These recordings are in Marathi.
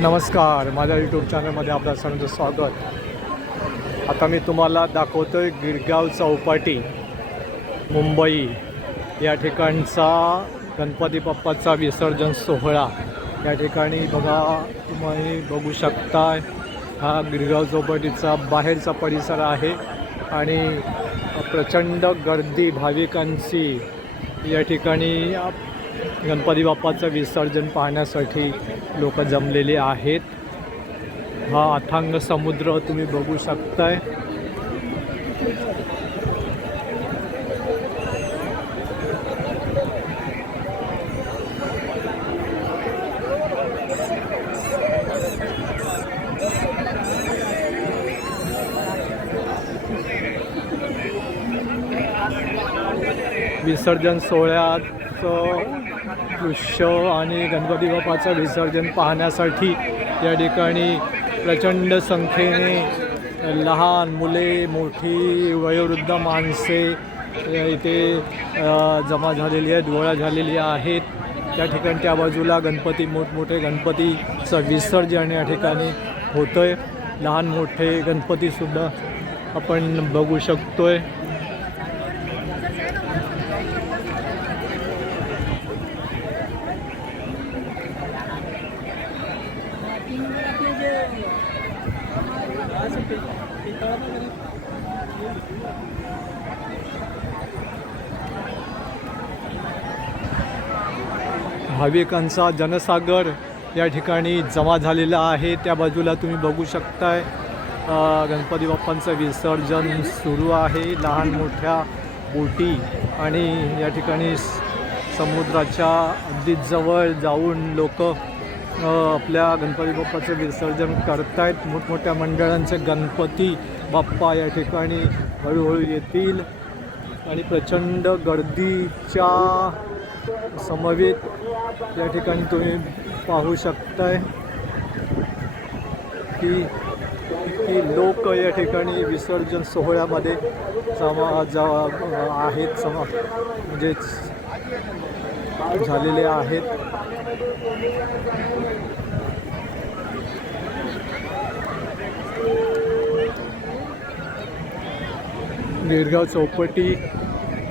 नमस्कार माझ्या यूट्यूब चॅनलमध्ये आपल्या सर्वांचं स्वागत. आता मी तुम्हाला दाखवतो आहे गिरगाव चौपाटी मुंबई. या ठिकाणचा गणपती बाप्पाचा विसर्जन सोहळा. या ठिकाणी बघा तुम्ही बघू शकता हा गिरगाव चौपाटीचा बाहेरचा परिसर आहे आणि प्रचंड गर्दी भाविकांची. या ठिकाणी गणपती बाप्पाचं विसर्जन पाहण्यासाठी लोक जमलेले आहेत. हा अथांग समुद्र तुम्ही बघू शकताय. विसर्जन सोहळ्यात सोहळ्याचं दृश्य आणि गणपती बाप्पाचं विसर्जन पाहण्यासाठी या ठिकाणी प्रचंड संख्येने लहान मुले मोठी वयोवृद्ध माणसे इथे जमा झालेली आहेत गोळा झालेली आहेत. त्या ठिकाणी त्या बाजूला गणपती मोठमोठे गणपतीचं विसर्जन या ठिकाणी होतं आहे लहान मोठे गणपतीसुद्धा आपण बघू शकतो आहे भाविकांचा जनसागर या ठिकाणी जमा झालेला आहे. त्या बाजूला तुम्ही बघू शकताय गणपती बाप्पांचं विसर्जन सुरू आहे. लहान मोठ्या बोटी आणि या ठिकाणी स- समुद्राच्या अगदी जवळ जाऊन लोक आपल्या गणपती बाप्पाचं विसर्जन करतायत. मोठमोठ्या मंडळांचे गणपती बाप्पा या ठिकाणी हळूहळू येतील. आणि प्रचंड गर्दीच्या समवेत या ठिकाणी तुम्ही पाहू शकताय की की लोक या ठिकाणी विसर्जन सोहळ्यामध्ये जमा जा आहेत. समा म्हणजेच झालेले आहेत. निरगाव चौपटी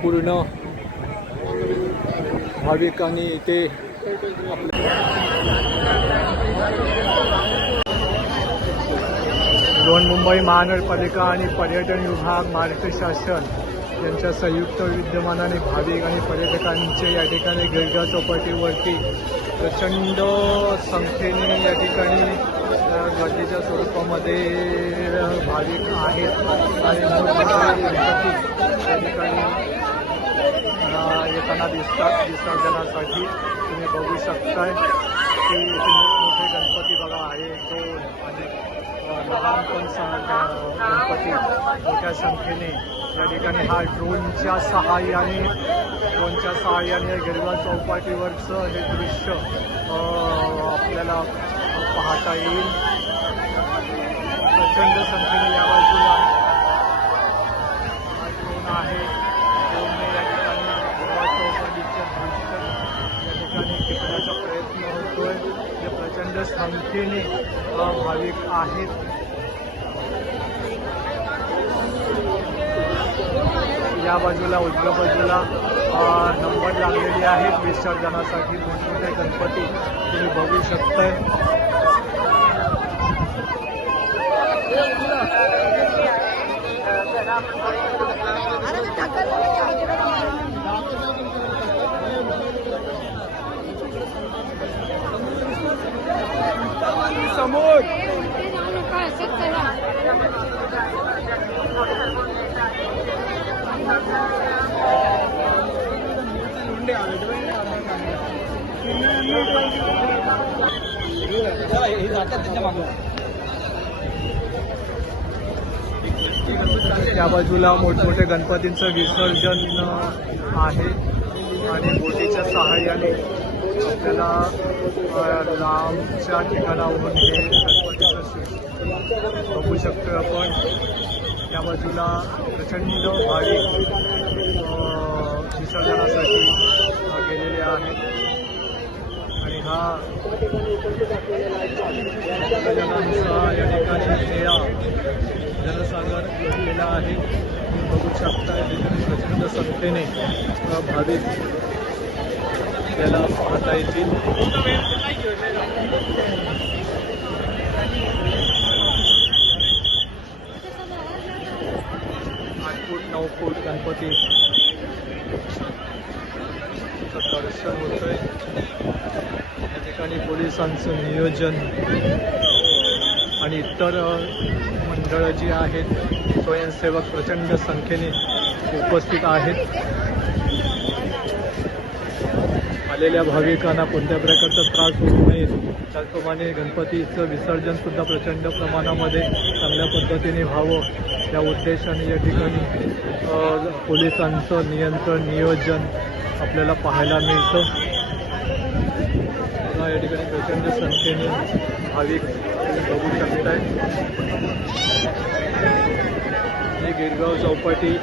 पूर्ण भाविकांनी इथे दोन मुंबई महानगरपालिका आणि पर्यटन विभाग महाराष्ट्र शासन यांच्या संयुक्त विद्यमानाने भाविक आणि पर्यटकांचे या ठिकाणी गिरगा चौपाटीवरती प्रचंड संख्येने या ठिकाणी गर्दीच्या स्वरूपामध्ये भाविक आहेत. आणि या ठिकाणी येताना दिसतात. विसर्जनासाठी तुम्ही बघू शकताय. की इथे गणपती बघा आहे दोन आणि लहान पण गणपती मोठ्या संख्येने या ठिकाणी हा ड्रोनच्या सहाय्याने ड्रोनच्या सहाय्याने गिरगाव चौपाटीवरचं हे दृश्य अ, आपल्याला पाहता येईल. प्रचंड संख्येने या बाजूला हा ड्रोन आहे ड्रोनने या ठिकाणी गिरगाव चौपाटीचे दृश्य या ठिकाणी टिपण्याचा प्रयत्न होतोय जे प्रचंड संख्येने भाविक आहेत. या बाजूला उजव्या बाजूला अ, नंबर लागलेली आहेत. विसर्जनासाठी मोठमोठे गणपती तुम्ही बघू शकताय. त्या बाजूला मोठमोठे गणपतींचं विसर्जन आहे आणि बोटीच्या सहाय्याने आपल्याला लांबच्या ठिकाणावरून हे गणपतीचं बघू शकतो आपण. त्या बाजूला प्रचंड भाविक अ, विसर्जनासाठी गेलेले आहेत. आणि हा भक्तजनांचा या ठिकाणी खेळा जनसागर केला आहे. बघू शकता या प्रचंड संख्येने भाविक याला पाहता येतील. आठ फूट नऊ फूट गणपती दर्शन होतंय. या ठिकाणी पोलिसांचं नियोजन आणि इतर मंडळं जी आहेत स्वयंसेवक प्रचंड संख्येने उपस्थित आहेत. आलेल्या भाविकांना कोणत्या प्रकारचा त्रास होऊ नये त्याचप्रमाणे गणपतीचं विसर्जनसुद्धा प्रचंड प्रमाणामध्ये चांगल्या पद्धतीने व्हावं. या उद्देशाने या ठिकाणी पोलिसांचं नियंत्रण नियोजन आपल्याला पाहायला मिळतं. या ठिकाणी प्रचंड संख्येने भाविक बघू शकताय. हे गिरगाव चौपाटी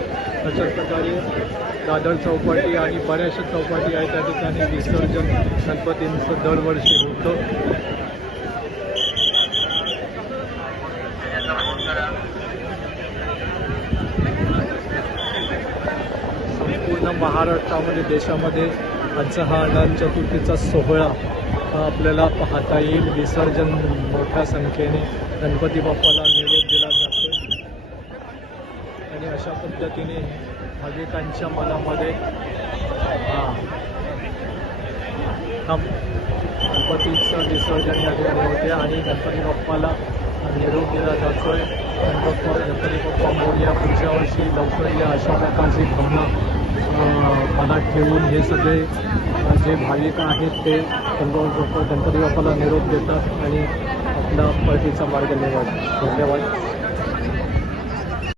अशा प्रकारे दादर चौपाटी आणि बऱ्याचशा चौपाटी आहेत. त्या ठिकाणी विसर्जन गणपतींचं दरवर्षी होतं. महाराष्ट्रामध्ये देशामध्ये आजचा हा अनंत चतुर्थीचा सोहळा हा आपल्याला पाहता येईल. विसर्जन मोठ्या संख्येने गणपती बाप्पाला निरोप दिला जातो. आणि अशा पद्धतीने भाविकांच्या मनामध्ये हा गणपतीचं विसर्जन या ठिकाणी होते आणि गणपती बाप्पाला निरोप दिला जातोय. गणपती गणपती बाप्पा मोर्या पुढच्या वर्षी लवकर या अशा प्रकारची भावना मनात ठेवून हे सगळे जे भाविक आहेत ते गणपती गणपती बाप्पाला निरोप देतात आणि आपला परतीचा मार्ग निवड धन्यवाद.